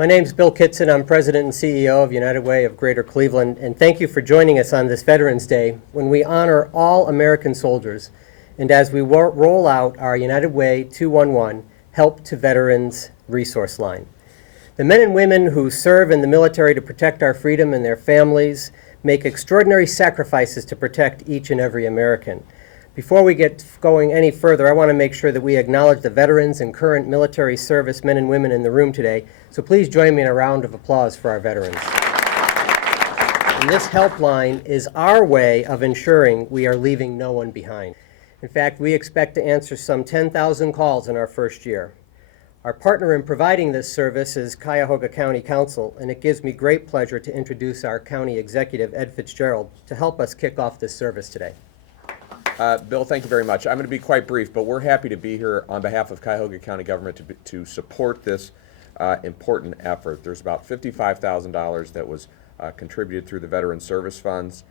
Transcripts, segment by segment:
My name's Bill Kitson. I'm President and CEO of United Way of Greater Cleveland, and thank you for joining us on this Veterans Day when we honor all American soldiers and as we roll out our United Way 211 Help to Veterans resource line. The men and women who serve in the military to protect our freedom and their families make extraordinary sacrifices to protect each and every American. Before we get going any further, I want to make sure that we acknowledge the veterans and current military service men and women in the room today. So please join me in a round of applause for our veterans. And this helpline is our way of ensuring we are leaving no one behind. In fact, we expect to answer some 10,000 calls in our first year. Our partner in providing this service is Cuyahoga County Council, and it gives me great pleasure to introduce our county executive, Ed Fitzgerald, to help us kick off this service today. Bill, thank you very much. I'm going to be quite brief, but we're happy to be here on behalf of Cuyahoga County government to support this important effort. There's about $55,000 that was contributed through the Veteran Service Funds.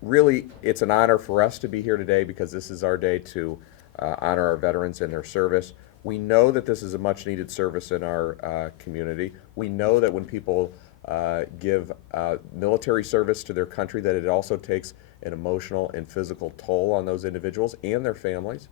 Really, it's an honor for us to be here today because this is our day to honor our veterans and their service. We know that this is a much needed service in our community. We know that when people give military service to their country, that it also takes an emotional and physical toll on those individuals and their families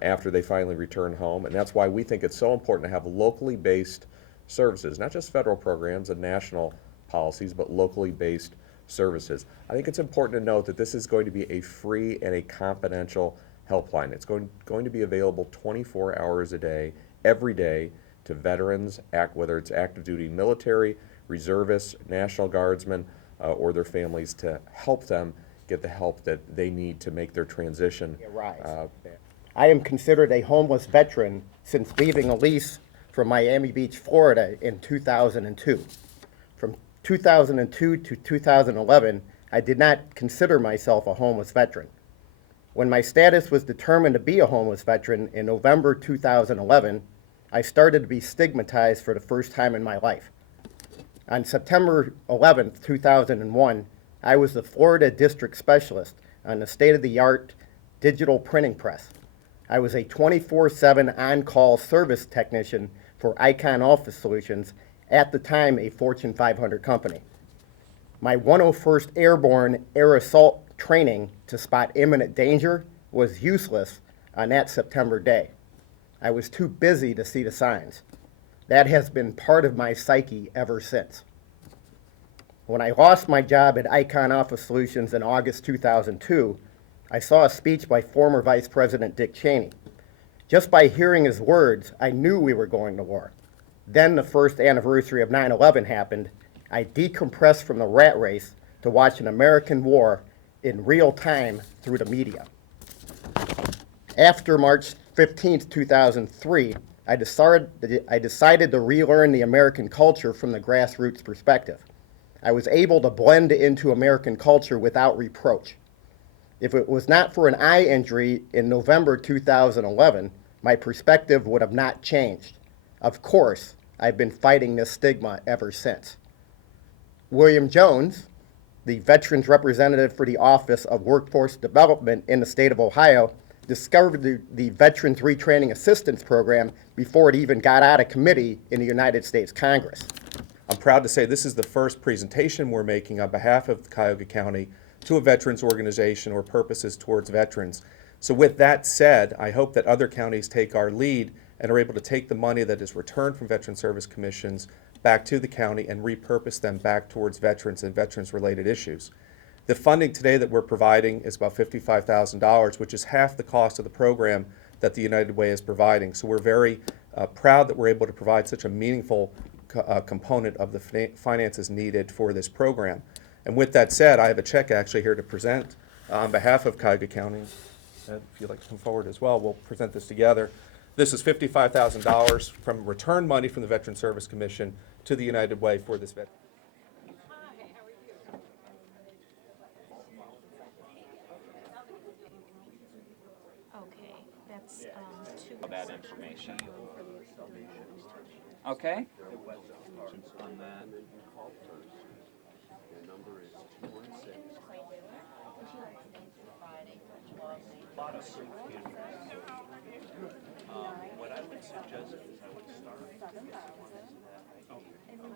after they finally return home. And that's why we think it's so important to have locally based services, not just federal programs and national policies, but locally based services. I think it's important to note that this is going to be a free and a confidential helpline. It's going to be available 24 hours a day, every day, to veterans, whether it's active duty military, reservists, National Guardsmen, or their families, to help them get the help that they need to make their transition. I am considered a homeless veteran since leaving a lease from Miami Beach, Florida in 2002. From 2002 to 2011, I did not consider myself a homeless veteran. When my status was determined to be a homeless veteran in November 2011, I started to be stigmatized for the first time in my life. On September 11, 2001, I was the Florida District Specialist on the state-of-the-art digital printing press. I was a 24/7 on-call service technician for Icon Office Solutions, at the time a Fortune 500 company. My 101st Airborne Air Assault training to spot imminent danger was useless on that September day. I was too busy to see the signs. That has been part of my psyche ever since. When I lost my job at Icon Office Solutions in August 2002, I saw a speech by former Vice President Dick Cheney. Just by hearing his words, I knew we were going to war. Then the first anniversary of 9/11 happened. I decompressed from the rat race to watch an American war in real time through the media. After March 15, 2003, I decided to relearn the American culture from the grassroots perspective. I was able to blend into American culture without reproach. If it was not for an eye injury in November 2011, my perspective would have not changed. Of course, I've been fighting this stigma ever since. William Jones, the Veterans Representative for the Office of Workforce Development in the state of Ohio, discovered the Veterans Retraining Assistance Program before it even got out of committee in the United States Congress. I'm proud to say this is the first presentation we're making on behalf of Cuyahoga County to a veterans organization or purposes towards veterans. So with that said, I hope that other counties take our lead and are able to take the money that is returned from Veteran Service Commissions back to the county and repurpose them back towards veterans and veterans-related issues. The funding today that we're providing is about $55,000, which is half the cost of the program that the United Way is providing. So we're very proud that we're able to provide such a meaningful component of the finances needed for this program. And with that said, I have a check actually here to present on behalf of Cuyahoga County. If you'd like to come forward as well, we'll present this together. This is $55,000 from return money from the Veteran Service Commission to the United Way for this veteran. Okay, that's two. That information. Okay. What I would suggest is I would start